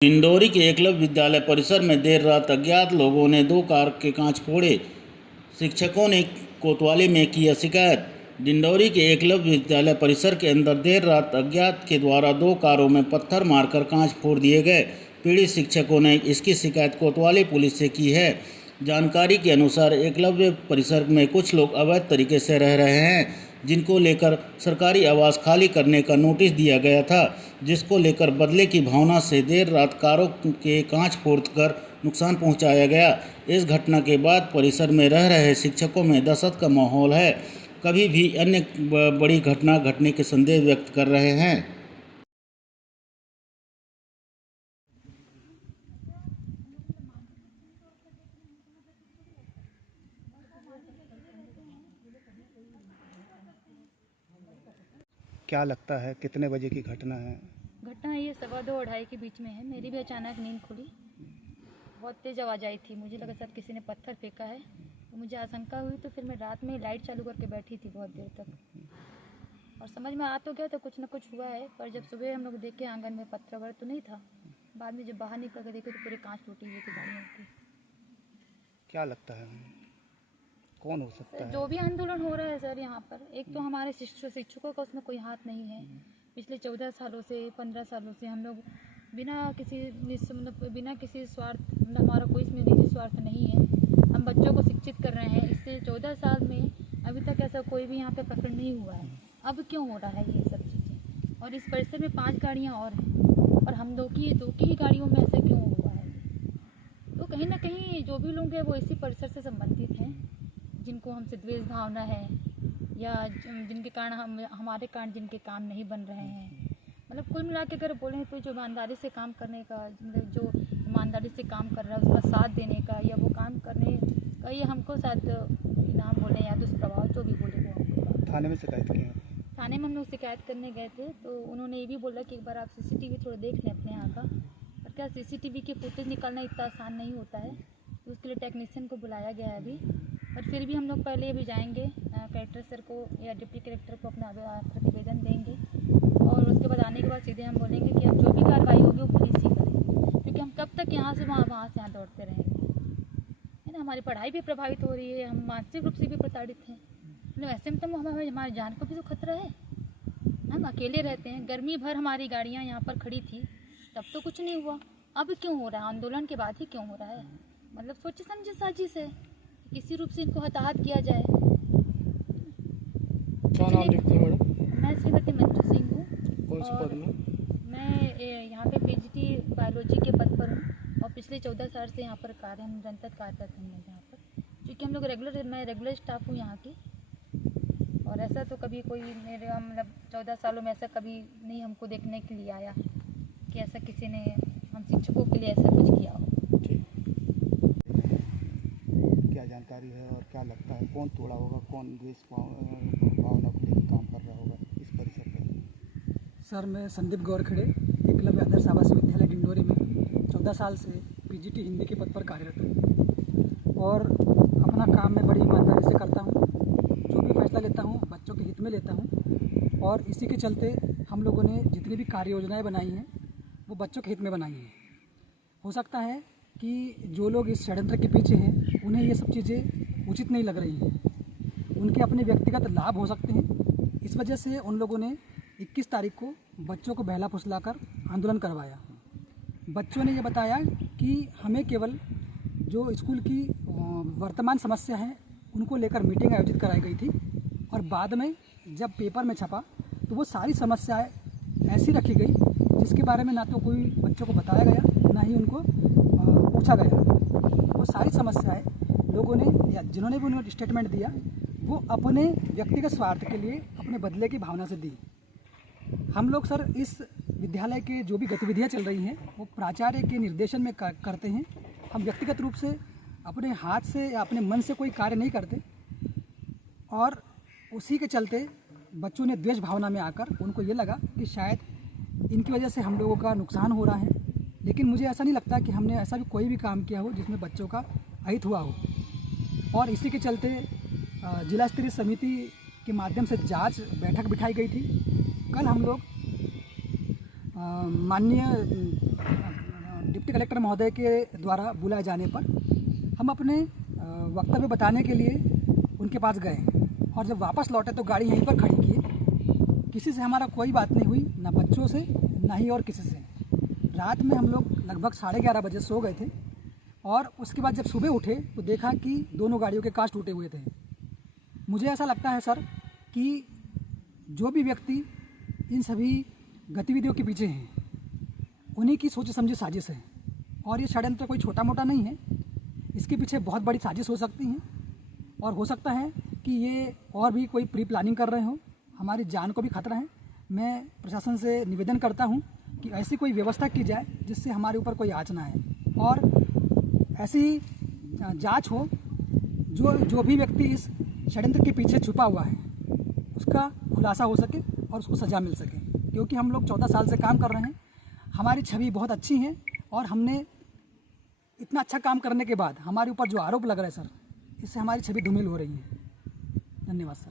डिंडोरी के एकलव्य विद्यालय परिसर में देर रात अज्ञात लोगों ने 2 कार के कांच फोड़े। शिक्षकों ने कोतवाली में किया शिकायत। डिंडोरी के एकलव्य विद्यालय परिसर के अंदर देर रात अज्ञात के द्वारा 2 कारों में पत्थर मारकर कांच फोड़ दिए गए। पीड़ित शिक्षकों ने इसकी शिकायत कोतवाली पुलिस से की है। जानकारी के अनुसार एकलव्य परिसर में कुछ लोग अवैध तरीके से रह रहे हैं, जिनको लेकर सरकारी आवास खाली करने का नोटिस दिया गया था, जिसको लेकर बदले की भावना से देर रात कारों के कांच फोड़कर नुकसान पहुंचाया गया। इस घटना के बाद परिसर में रह रहे शिक्षकों में दहशत का माहौल है। कभी भी अन्य बड़ी घटना घटने के संदेह व्यक्त कर रहे हैं। क्या लगता है कितने बजे की घटना है? घटना ये 2:15 के बीच में है। मेरी भी अचानक नींद खुली, बहुत तेज़ आवाज़ आई थी। मुझे लगा शायद किसी ने पत्थर फेंका है, तो मुझे आशंका हुई। तो फिर मैं रात में लाइट चालू करके बैठी थी बहुत देर तक, और समझ में आ तो गया तो कुछ ना कुछ हुआ है। पर जब सुबह हम लोग देखे आंगन में पत्थर वगैरह तो नहीं था। बाद में जब बाहर निकल कर देखे तो पूरे कांच टूटी हुई थी गाड़ियों की। क्या लगता है कौन हो सकता है? जो भी आंदोलन हो रहा है सर यहाँ पर, एक तो हमारे शिक्षकों का उसमें कोई हाथ नहीं है। पिछले 14 सालों से 15 सालों से हम लोग बिना किसी स्वार्थ, मतलब हमारा कोई इसमें निजी स्वार्थ नहीं है। हम बच्चों को शिक्षित कर रहे हैं। इससे 14 साल में अभी तक ऐसा कोई भी यहाँ पे प्रकरण नहीं हुआ है। अब क्यों हो रहा है ये सब चीज़ें? और इस परिसर में 5 गाड़ियाँ और हैं, और हम दो की ही गाड़ियों में ऐसा क्यों हुआ है? तो कहीं ना कहीं जो भी लोग हैं वो इसी परिसर से संबंधित हैं, जिनको हमसे द्वेष भावना है, या जिनके कारण हमारे कारण जिनके काम नहीं बन रहे हैं। मतलब कुल मिला के अगर बोलें तो जो ईमानदारी से काम करने का, मतलब जो ईमानदारी से काम कर रहा है उसका साथ देने का, या वो काम करने का, ये हमको शायद इनाम बोले या दुष्प्रभाव जो भी बोले वो हमको। थाने में शिकायत की है? थाने में हम लोग शिकायत करने गए थे, तो उन्होंने ये भी बोला कि एक बार आप CCTV थोड़ा देख लें अपने यहाँ का। पर क्या CCTV की फुटेज निकालना इतना आसान नहीं होता है, तो उसके लिए टेक्नीशियन को बुलाया गया है अभी। पर फिर भी हम लोग पहले अभी जाएंगे कलेक्टर सर को या डिप्टी कलेक्टर को अपना प्रतिवेदन देंगे, और उसके बाद आने के बाद सीधे हम बोलेंगे कि अब जो भी कार्रवाई होगी वो पुलिस ही करें, क्योंकि हम कब तक यहाँ से वहाँ से यहाँ दौड़ते रहेंगे, है ना। हमारी पढ़ाई भी प्रभावित हो रही है, हम मानसिक रूप से भी प्रताड़ित हैं। मतलब ऐसे में तो हमारी जान को भी तो खतरा है। हम अकेले रहते हैं, गर्मी भर हमारी गाड़ियाँ यहाँ पर खड़ी थी, तब तो कुछ नहीं हुआ। अब क्यों हो रहा है? आंदोलन के बाद ही क्यों हो रहा है? मतलब सोचे समझे साजिश है, किसी रूप से इनको हताहत किया जाए। क्या नाम लिखते हैं मैडम? मैं श्रीमती मंजू सिंह हूँ। कौन से पद में? मैं यहाँ पे PGT बायोलॉजी के पद पर हूँ, और पिछले 14 साल से यहाँ पर कार्य हम निरंतर कार्यरत हैं यहाँ पर, क्योंकि हम लोग मैं रेगुलर स्टाफ हूँ यहाँ की। और ऐसा तो कभी कोई मेरे मतलब 14 सालों में ऐसा कभी नहीं हमको देखने के लिए आया कि ऐसा किसी ने हम शिक्षकों के लिए ऐसा कुछ किया हो। क्या जानकारी है और क्या लगता है कौन तोड़ा होगा, कौन द्वेष भावना को लेकर काम कर रहा होगा इस परिसर पर? सर, मैं संदीप गौरखेड़े, एकलव्य आदर्श आवासीय विद्यालय डिंडोरी में 14 साल से PGT हिंदी के पद पर कार्यरत हूँ, और अपना काम मैं बड़ी ईमानदारी से करता हूँ। जो भी फैसला लेता हूँ बच्चों के हित में लेता हूँ, और इसी के चलते हम लोगों ने जितनी भी कार्य योजनाएँ बनाई हैं वो बच्चों के हित में बनाई हैं। हो सकता है कि जो लोग इस षड्यंत्र के पीछे हैं उन्हें ये सब चीज़ें उचित नहीं लग रही हैं, उनके अपने व्यक्तिगत लाभ हो सकते हैं। इस वजह से उन लोगों ने 21 तारीख को बच्चों को बहला फुसलाकर आंदोलन करवाया। बच्चों ने ये बताया कि हमें केवल जो स्कूल की वर्तमान समस्या है उनको लेकर मीटिंग आयोजित कराई गई थी, और बाद में जब पेपर में छपा तो वो सारी समस्याएं ऐसी रखी गई जिसके बारे में ना तो कोई बच्चों को बताया गया, ना ही उनको पूछा गया। वो सारी समस्याएं लोगों ने, या जिन्होंने भी उन्हें स्टेटमेंट दिया, वो अपने व्यक्तिगत स्वार्थ के लिए अपने बदले की भावना से दी। हम लोग सर इस विद्यालय के जो भी गतिविधियां चल रही हैं वो प्राचार्य के निर्देशन में करते हैं। हम व्यक्तिगत रूप से अपने हाथ से या अपने मन से कोई कार्य नहीं करते, और उसी के चलते बच्चों ने द्वेष भावना में आकर उनको ये लगा कि शायद इनकी वजह से हम लोगों का नुकसान हो रहा है। लेकिन मुझे ऐसा नहीं लगता कि हमने ऐसा भी कोई भी काम किया हो जिसमें बच्चों का अहित हुआ हो, और इसी के चलते जिला स्तरीय समिति के माध्यम से जांच बैठक बिठाई गई थी। कल हम लोग माननीय डिप्टी कलेक्टर महोदय के द्वारा बुलाए जाने पर हम अपने वक्तव्य बताने के लिए उनके पास गए और जब वापस लौटे तो गाड़ी यहीं पर खड़ी की। किसी से हमारा कोई बात नहीं हुई, ना बच्चों से ना ही और किसी से। रात में हम लोग लगभग 11:30 बजे सो गए थे और उसके बाद जब सुबह उठे तो देखा कि दोनों गाड़ियों के कांच टूटे हुए थे। मुझे ऐसा लगता है सर कि जो भी व्यक्ति इन सभी गतिविधियों के पीछे हैं उन्हीं की सोची समझी साजिश है और ये षड्यंत्र कोई छोटा मोटा नहीं है। इसके पीछे बहुत बड़ी साजिश हो सकती है और हो सकता है कि ये और भी कोई प्री प्लानिंग कर रहे हो। हमारी जान को भी खतरा है। मैं प्रशासन से निवेदन करता हूँ कि ऐसी कोई व्यवस्था की जाए जिससे हमारे ऊपर कोई आँच ना आए और ऐसी जांच हो जो भी व्यक्ति इस षड्यंत्र के पीछे छुपा हुआ है उसका खुलासा हो सके और उसको सज़ा मिल सके, क्योंकि हम लोग 14 साल से काम कर रहे हैं। हमारी छवि बहुत अच्छी है और हमने इतना अच्छा काम करने के बाद हमारे ऊपर जो आरोप लग रहा है सर, इससे हमारी छवि धूमिल हो रही है। धन्यवाद सर।